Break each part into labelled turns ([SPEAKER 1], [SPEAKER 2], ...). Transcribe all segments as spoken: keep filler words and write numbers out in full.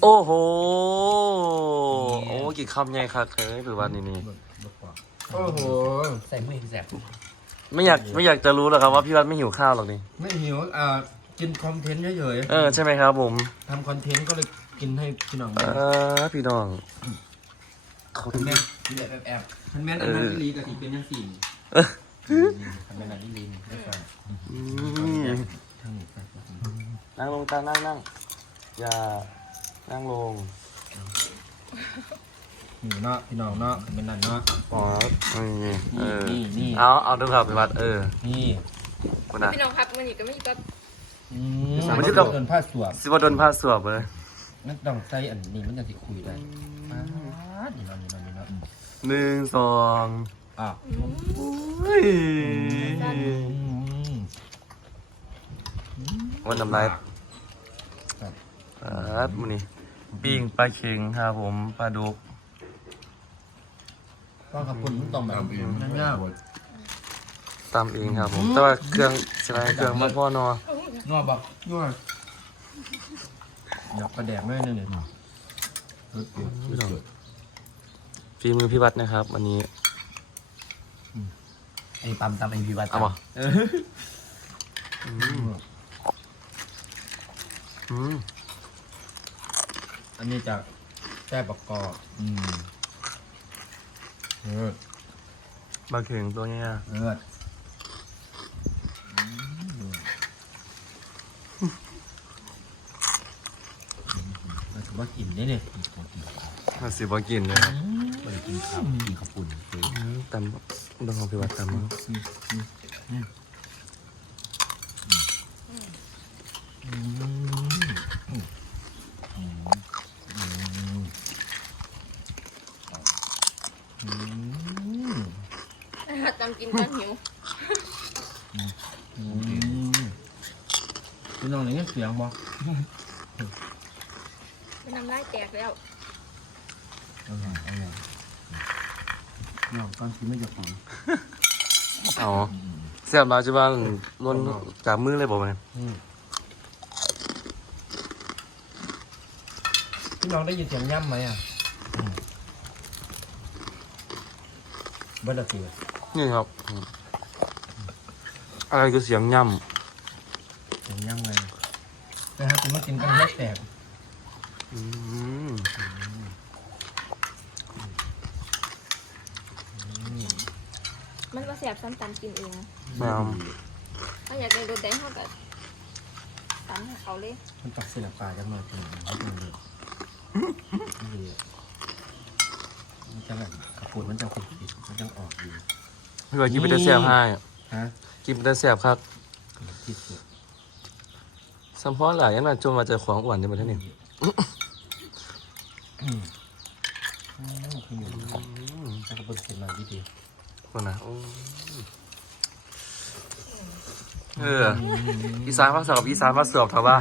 [SPEAKER 1] โอ้โหโอ้กี่คำใหญ่ครับเคยหรือว่านี่นี่
[SPEAKER 2] โอ้โห
[SPEAKER 3] ใส่มือแสบ
[SPEAKER 1] ไม่อยากไม่อยากจะรู้หรอกครับว่าพี่วัดไม่หิวข้าวหรอกนี่
[SPEAKER 2] ไม่หิวอ่ากินคอนเทนต์เฉย
[SPEAKER 1] เออใช่ไหมครับผม
[SPEAKER 2] ๆทำคอนเทนต์ก็เลยกินให้พี่น้อง
[SPEAKER 1] เออพี่น้องเขา
[SPEAKER 2] แม่กินแบบแอบๆมันแม่นอันนั้นอีลีกับอีเป็นยังสี่ทำเป็นอันอีลีนี่ได้ฟัง
[SPEAKER 1] อืม
[SPEAKER 2] ทั้งนี้ไป
[SPEAKER 1] นั่งลงตานั่งนั่งอย่านั่งลง
[SPEAKER 2] นี่เนาะพี่น้องเนาะเป็นนั่นเนาะ
[SPEAKER 1] อ๋อนี่เออ
[SPEAKER 2] นี่นี่
[SPEAKER 1] เอาเอาดูครับพี่วัดเออ
[SPEAKER 2] นี่
[SPEAKER 1] คุณนะ
[SPEAKER 4] พี่น้องครับมันนี่ก็ไม่ก็
[SPEAKER 2] อืมมันจะเกินผ้าสวม
[SPEAKER 1] สิว่าโดนผ้าสวบเลย
[SPEAKER 2] นั่นต้องใส่อันนี้มันจะสิคุยได้อ่านี่เนาะนี่เนาะนี่เนาะ
[SPEAKER 1] หนึ่งสอง
[SPEAKER 2] อ่ะ
[SPEAKER 1] เฮ้ยวันน้ำลายครับมันนี่ปิ้งปลาเค็งครับผมปลาดุก
[SPEAKER 2] ก็ขอบคุณทุกต่อมแบบง่าย
[SPEAKER 1] ตำเองครับผมแต่ว่าเครื่องใช่ไหมเครื่องมาพ่อนอ
[SPEAKER 2] ๆนัวบักนัวอยากกระแดกด้วยนี่เนี่ย
[SPEAKER 1] ฝีมือพี่วัดนะครับวันนี้
[SPEAKER 3] ไอ้ปั๊มตามไอ้พิวัตร
[SPEAKER 1] เอามาอืม
[SPEAKER 2] อันนี้จะแซ่บประกอบอืมเออ
[SPEAKER 1] ปลาเค็งตัวเนี้ย
[SPEAKER 2] เออมันถือว่ากินได้เนี่ย
[SPEAKER 1] มาสิบกินเลย
[SPEAKER 3] มันกินข้าวกินข้าวปุ่นคือ
[SPEAKER 1] ตำต้องของพี่วัดตำมั้ง
[SPEAKER 4] จำกินตอนหิว
[SPEAKER 2] พี่น้องนี่เสียงบ่
[SPEAKER 4] เป็นน้ำลายแตกแล้ว
[SPEAKER 2] เอาไงเอาไงน้องตอนที่ไม่จะฟัง
[SPEAKER 1] อ๋อเสียบมาใช่ป่ะล้นจากมือเลยบอกไหม
[SPEAKER 2] พี่น้องได้ยินเสียงย่ำไหมอ่ะเบิร์ดสิ
[SPEAKER 1] นี่ครับอะไรคือเสียงย่
[SPEAKER 2] เสียงย่ำเลยนะครับผมมากินกันแยกแตก
[SPEAKER 1] ำอืม
[SPEAKER 4] มันก็แสบซ้ำตำกินเอง
[SPEAKER 1] แมว
[SPEAKER 4] ถ้าอยากได้รสแดงเขาก็ตำให้เขาเลย
[SPEAKER 2] มันตักศิลปะจังเลยกินมันจะเลยมันจะแบบกระปุกมันจะคุกคิดมันจะออกอยู่
[SPEAKER 1] พี่ว่ากินไปได้เสียบให้
[SPEAKER 2] ฮะ
[SPEAKER 1] กินไปได้เสียบครับ
[SPEAKER 2] ที่สุด
[SPEAKER 1] สัมพอหลายยันมาจนมาเจอของอ้วนในประเทศนี้
[SPEAKER 2] อืมขึ้นอยู่นะครับถ้ากระปุกเสร็จมาดี
[SPEAKER 1] คนนะโอ้เอออีสานภาษากับอีสานภาษาสอบเถอะว่า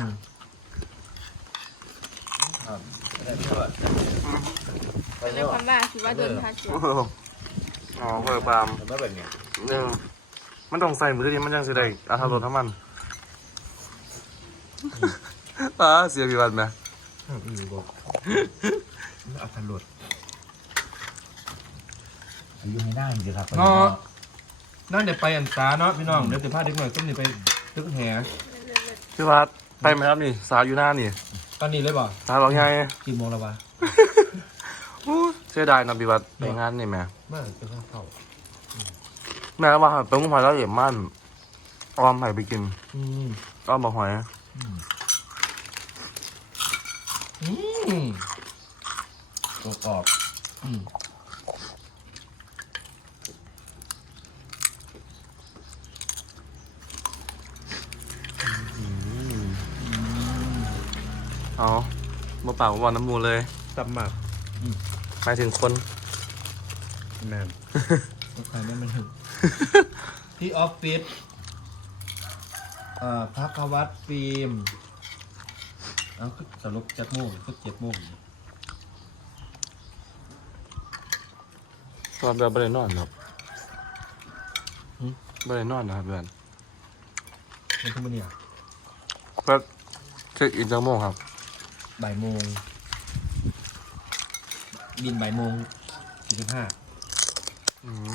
[SPEAKER 4] ในความว่าคิดว่าโดนพาชว
[SPEAKER 1] อ๋อเพิ่มปาม
[SPEAKER 2] ๆแล้วแบบเนี้ย
[SPEAKER 1] หนึ่งมันต้องใส่มือดีมันยังสิได้อาทารถทั้งมันอ่าเสียบีวันไหม
[SPEAKER 2] อืมบอกอัตลด
[SPEAKER 3] อายุไม่ได้จริงครับ
[SPEAKER 2] เนาะนั่นเดี๋ยวไปอันตาเนาะพี่น้องเดี๋ยวจะพาเด็กหน่อยต้มนี่ไปตึกแห
[SPEAKER 1] พี่วัดไปไหมครับนี่สาวอยู่หน้านี่
[SPEAKER 2] ตอนนี้เลยบ่
[SPEAKER 1] สาวบอกไง
[SPEAKER 2] กี่โมงแล้ววะ
[SPEAKER 1] อู้เสียดายนะพี่วัดไปงานนี่แม่
[SPEAKER 2] มาจะเข้าเข้า
[SPEAKER 1] แม่ว่าไปมุ้งหอยแล้วเหยียบมันอ้อมไผ่ไปกิน
[SPEAKER 2] อืม
[SPEAKER 1] อ้อมบอกหอย
[SPEAKER 2] อืมตัวกรอบอืม
[SPEAKER 1] เอามาเปล่าวันน้ำมูลเลย
[SPEAKER 2] ตับหมัก
[SPEAKER 1] หมายถึงคน
[SPEAKER 2] แมนก็ใครได้ไม่ถึงที่ออฟฟิศเอ่อพักวัดฟิล์มเอาคือสรุปเจ็ดโมงคือเจ็ดโมง
[SPEAKER 1] ตอนเดือนไปเลยนอนครับไปเลยนอนนะครับเดือน
[SPEAKER 2] มันทุ่มเนี่ย
[SPEAKER 1] เพื่อเช็คอินจังโมงครับ
[SPEAKER 2] บ่ายโมงบินบ่ายโมงสี่สิบห้า
[SPEAKER 1] อืม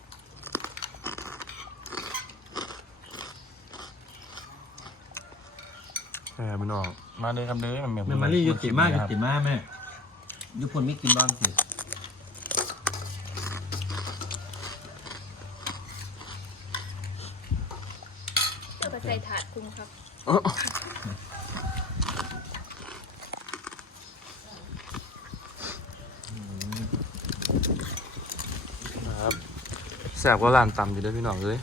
[SPEAKER 1] แหมมันออกมาเลยครับเด้อแม่
[SPEAKER 2] แม่มารีอยู่ติมากอยู่ติมากแม่ยุพลไม่กินบ้างสิ
[SPEAKER 4] เจ้าก็ใส่ถาดคุมครับ
[SPEAKER 1] ครับแสบกว่าร้านตำอยู่เด้วยพี่น้องเลย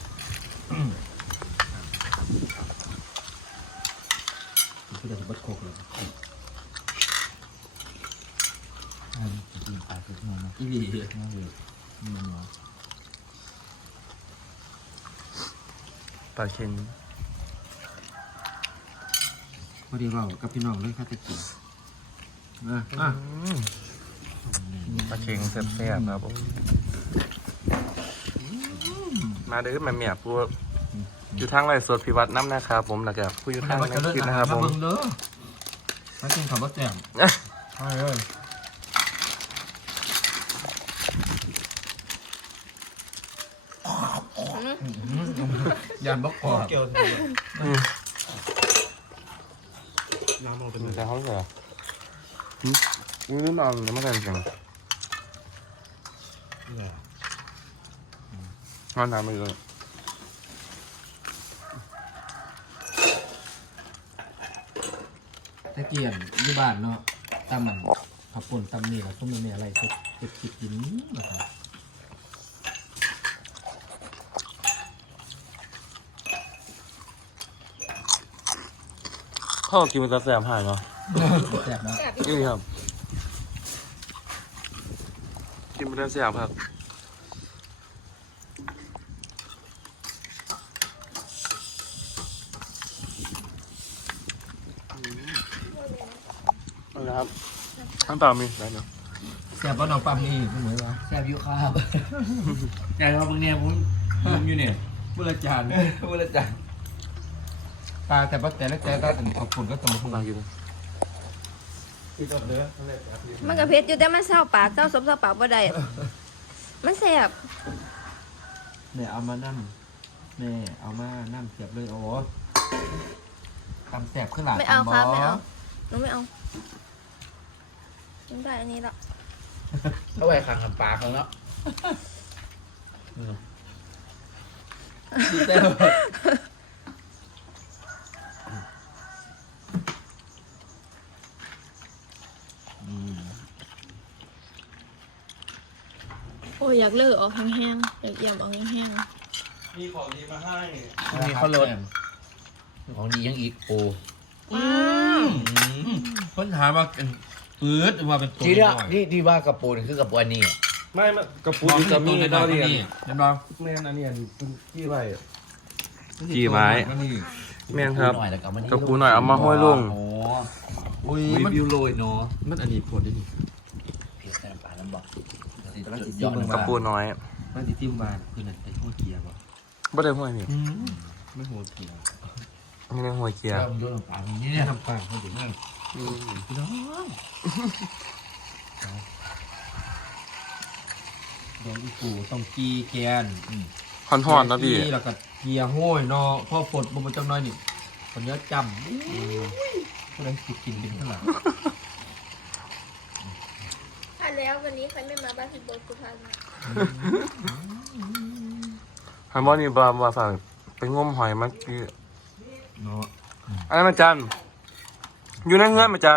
[SPEAKER 2] คือจะบัดโคกเลย
[SPEAKER 3] กินปลาทุกมื้อนะ
[SPEAKER 2] อีหลี
[SPEAKER 3] น่าเลยอืมเนาะ
[SPEAKER 1] ปลาเค็ง
[SPEAKER 2] พอดีเรากับพี่น้องเลยค่ะจะกินอ่ะอ่ะ
[SPEAKER 1] ปลาเค็งแซ่บๆครับผมมาเด้อแม่เมียพูดอยู่ทางไรสดพิวัตรน้ำนะครับผมแล้วก็ผู้อยู่ทาง
[SPEAKER 2] มา
[SPEAKER 1] นั้น
[SPEAKER 2] เลิก
[SPEAKER 1] คิด
[SPEAKER 2] อา
[SPEAKER 1] นะ
[SPEAKER 2] หา
[SPEAKER 1] ค
[SPEAKER 2] ร
[SPEAKER 1] รับผม
[SPEAKER 2] มาเบิ่งเด้อมากินข้าวบดแจ่มใช่เลยยันบกกอกเกี่ยว
[SPEAKER 1] น้ำมันเป็นแต่เขาเหรออืมอืมเอาเนื้อมาใส่จังเอาน้ำไปเลย
[SPEAKER 2] ตะเกียบยี่บาทเนาะตำมันขับปุ่นตำนี่แล้วต้มมันอะไรก็เก็บคิดกินนะครับ
[SPEAKER 1] พ่อกินมันจะแสบหายเนาะ
[SPEAKER 2] แซ่บเนาะ
[SPEAKER 4] แซ่บ
[SPEAKER 1] นี่ครับกินมันจะแสบครับเอาละครับน้ำเปล่ามีได้เนาะ
[SPEAKER 2] แซ่บว่าน้องปั๊มนี่เหมือนว่า
[SPEAKER 3] แซ่บอยู่ครับใหญ่ครับบางเนี่ยผมผมอยู่เนี่ย
[SPEAKER 2] บุรจาน
[SPEAKER 3] พูดแล้วจ้ะ
[SPEAKER 2] ปลาแต่ปลาแต่ละแต่ละอันขอบคุณก็ต้องมาพูด
[SPEAKER 1] มากิน
[SPEAKER 4] มันก็เผ็ดอยู่แต่มันเศร้าปากเศร้าสมเศร้าปากบ่ได้มันแซ่บ
[SPEAKER 2] แม่เอามานั่มแม่เอามานั่มเสียบเลยโอ้ตำแสบขึ้นหลา
[SPEAKER 4] ไม่เอาครับไม่เอาหนูไม่เอามันได้อันนี้ละ
[SPEAKER 3] เอาไว้ข้างกับปลาเขาเนาะ
[SPEAKER 2] ดีเต้อืม
[SPEAKER 4] โอ้ยอยากเลิกออกแห้งๆอยากเอี่ยมออกแห้ง
[SPEAKER 1] มีของดีมาให้
[SPEAKER 3] มีข้าวรสของดียังอีกโอ้
[SPEAKER 4] ๆว้าว
[SPEAKER 2] ค้นหามาเป็นปื๊ดมาเป็นตัว
[SPEAKER 3] ที่เนี่ย
[SPEAKER 2] หน่อย
[SPEAKER 3] ที่ที่ว่ากระปูนี่คือกระปูอันนี้อะ
[SPEAKER 1] ไม่มกระปุก
[SPEAKER 2] มอง
[SPEAKER 1] จะมี
[SPEAKER 2] ตัว
[SPEAKER 1] ดาว
[SPEAKER 2] เรี
[SPEAKER 1] เรี
[SPEAKER 2] ย
[SPEAKER 1] ย
[SPEAKER 2] น
[SPEAKER 1] น
[SPEAKER 2] เห็นบ่
[SPEAKER 1] แม่นอันนี้อันกี่ไร
[SPEAKER 2] กี่ไม้นี่
[SPEAKER 1] แม่นครับ
[SPEAKER 3] หน่อยแล้วก็มัน
[SPEAKER 1] กระปูหน่อยเอามาห้อยลง
[SPEAKER 3] โอ้
[SPEAKER 2] อุ้ย
[SPEAKER 3] รี
[SPEAKER 2] มัน
[SPEAKER 3] วิวโรยเนาะ
[SPEAKER 2] มันอันนี้ผลได้ดิ
[SPEAKER 3] เพียรแต่ปลาน้ำบอก
[SPEAKER 2] ยอดหนึ่ง
[SPEAKER 1] กระปูน้อย
[SPEAKER 2] มันติดทิมบานคือนั่นไปหัวเกียร์ป่ะ
[SPEAKER 1] ไม่ได้ห้อยนี่
[SPEAKER 2] ไม่หัวเกียร์
[SPEAKER 1] ไม่ได้ห้อยเกียร์
[SPEAKER 3] ยอดยอดปลาอย่างนี้
[SPEAKER 2] นี่
[SPEAKER 3] เนี่ย
[SPEAKER 2] ทำปากเขาดีมากพี่น้องโดนอีกูต้องกีแกน
[SPEAKER 1] หอนหอนๆนะพี่
[SPEAKER 2] แล้วก็เกียร์ห้อยเนาะพ่อฝนบ่จังน้อยนี่คนเยอะจำก็ได้กินกินเป็นขนาด
[SPEAKER 4] ถ้าแล้ววันนี้ใครไม่มาบ้านพี่โบ๊ทกูพามา
[SPEAKER 1] ฮันบอนี่บาบาฝากไปงมหอยเมื่อกี้
[SPEAKER 2] เนาะ
[SPEAKER 1] อันนั้นมาจันอยู่ในเงื่อนมาจัน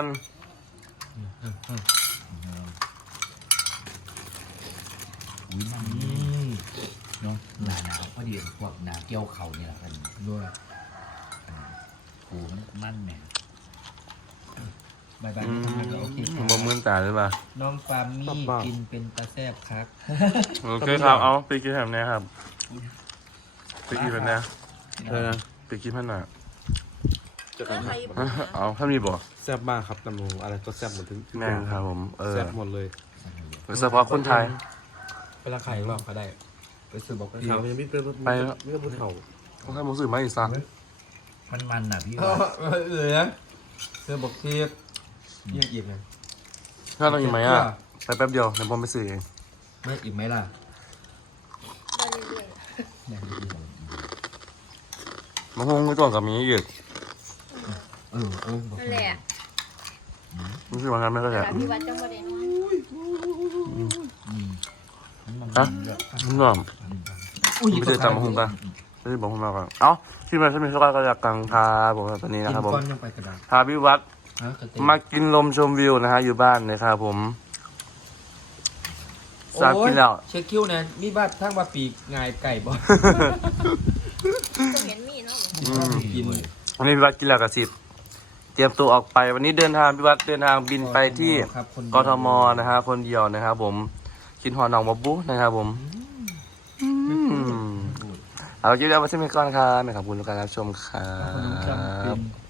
[SPEAKER 3] อุ้ยมันเนาะหนาหนาวพอดีพวกหนาเกี่ยวเข่าเนี่ยแหละกัน
[SPEAKER 2] ด้วย
[SPEAKER 3] โอ้มันมั่นแหม่
[SPEAKER 2] บายบาย
[SPEAKER 1] อืม
[SPEAKER 2] โอเค
[SPEAKER 1] บ่มือนตาเลยป่ะ
[SPEAKER 2] น้องปามี่
[SPEAKER 1] บ้าๆ
[SPEAKER 2] กินเป็นตาแซบครับ
[SPEAKER 1] โอเคครับเอาไปกินแบบนี้ครับไปกินแบบนี้เออไปกินพันหน่ะ
[SPEAKER 4] แล้วใครอยู่
[SPEAKER 1] เอาถ้ามีบ่
[SPEAKER 5] แซ่บมากครับตำนูอะไรก็แซ่บหมดถึงทุก
[SPEAKER 1] แม่
[SPEAKER 5] อย่าง
[SPEAKER 1] ครับผมเออ
[SPEAKER 5] แซ่บหมดเลย
[SPEAKER 1] โดยเฉพาะคนไทย
[SPEAKER 2] ไปราคาอีกรอบก็ได้ ไปซื้อบอก
[SPEAKER 5] ข่าวยังไม่เป็น
[SPEAKER 1] ไปแล้ว
[SPEAKER 5] ไม่เป็นผู้เฒ่า
[SPEAKER 1] ต้องให้ผมสื่อมาอีกสัก
[SPEAKER 3] มันมันอ่ะพี่
[SPEAKER 2] เอ
[SPEAKER 3] ว่า
[SPEAKER 2] อเหลือซื้อบอกเทียบยังอีกไง
[SPEAKER 1] ถ้าต้องอยู่ไหมอ่ะไปแป๊บเดียวเดี๋ยวผมไปซื้อเอง
[SPEAKER 2] ไม่อีกไหมล่ะ
[SPEAKER 4] ได้เรื่อย
[SPEAKER 3] แม่งดีเลย
[SPEAKER 1] มะฮงก็ตัวกับมีอีก
[SPEAKER 3] เออเออ
[SPEAKER 4] ๆนั่นแหละ
[SPEAKER 1] รู้สึกว่างั้นไม่ก็
[SPEAKER 4] แต่
[SPEAKER 1] ได้
[SPEAKER 4] พี่วัดจังบ่ได้นอน
[SPEAKER 3] อืมมัน
[SPEAKER 1] ฮะ
[SPEAKER 3] เยอะ
[SPEAKER 1] มันหน่อม
[SPEAKER 2] อุ้ย
[SPEAKER 1] ไม่ได้จำมะฮงตาไม่ได้บอกผมมาก่อนเอ้าที่มาฉันมีช็อกโกแลตกระดาษกังทาผมตอนนี้
[SPEAKER 2] กิ
[SPEAKER 1] นะ
[SPEAKER 2] น
[SPEAKER 1] ครับผม
[SPEAKER 2] ก้อนยังไปกระดาษ
[SPEAKER 1] พาพี่วัด
[SPEAKER 2] ฮะกระเตง
[SPEAKER 1] มากินลมชมวิวนะฮะอยู่บ้านนะครับผมสามกินแล้ว
[SPEAKER 2] โอ้ยเช็คคิวนะมีบ้านทั้งว่าปีกงายไก่บ่
[SPEAKER 4] ก็เห็นมีเนาะ
[SPEAKER 2] กิน
[SPEAKER 1] วันนี้พี่วัดกินแล้วกับสิบเตรียมตัวออกไปวันนี้เดินทางพี่วัดเดินทางบินไปที่
[SPEAKER 2] ครับคนเดียว
[SPEAKER 1] กทมนะฮะคนเดียวนะครับผมคิดฮอหนองบับบุนะครับผมอืมเอาคลิปนี้เอาไว้ที่นี่ก่อนครับขอบคุณทุกการรับชมครั
[SPEAKER 2] ขอบคุณครับ
[SPEAKER 1] บ